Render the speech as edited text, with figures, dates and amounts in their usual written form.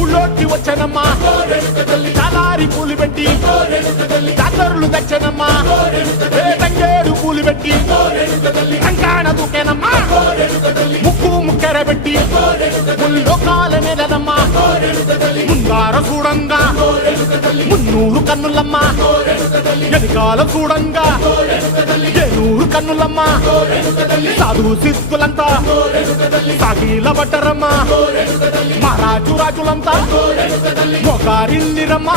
ఊళ్ళోకి వచ్చనమ్మా చాలారి పూలు పెట్టి జాతరులు తెచ్చనమ్మా తంగేడు పూలు పెట్టి కంకాణ దూకేనమ్మా ముక్కు ముక్కెర పెట్టి ముల్లోకాల నెలనమ్మా ముందార చూడంగా మున్నూరు కన్నులమ్మా ఎనకాల చూడంగా ఏనూరు కన్నులమ్మా సాధువు సిద్ధులంతా సాగిల బట్టరమ్మా మహారాజు రాజులంతా మొగారిల్లిరమ్మా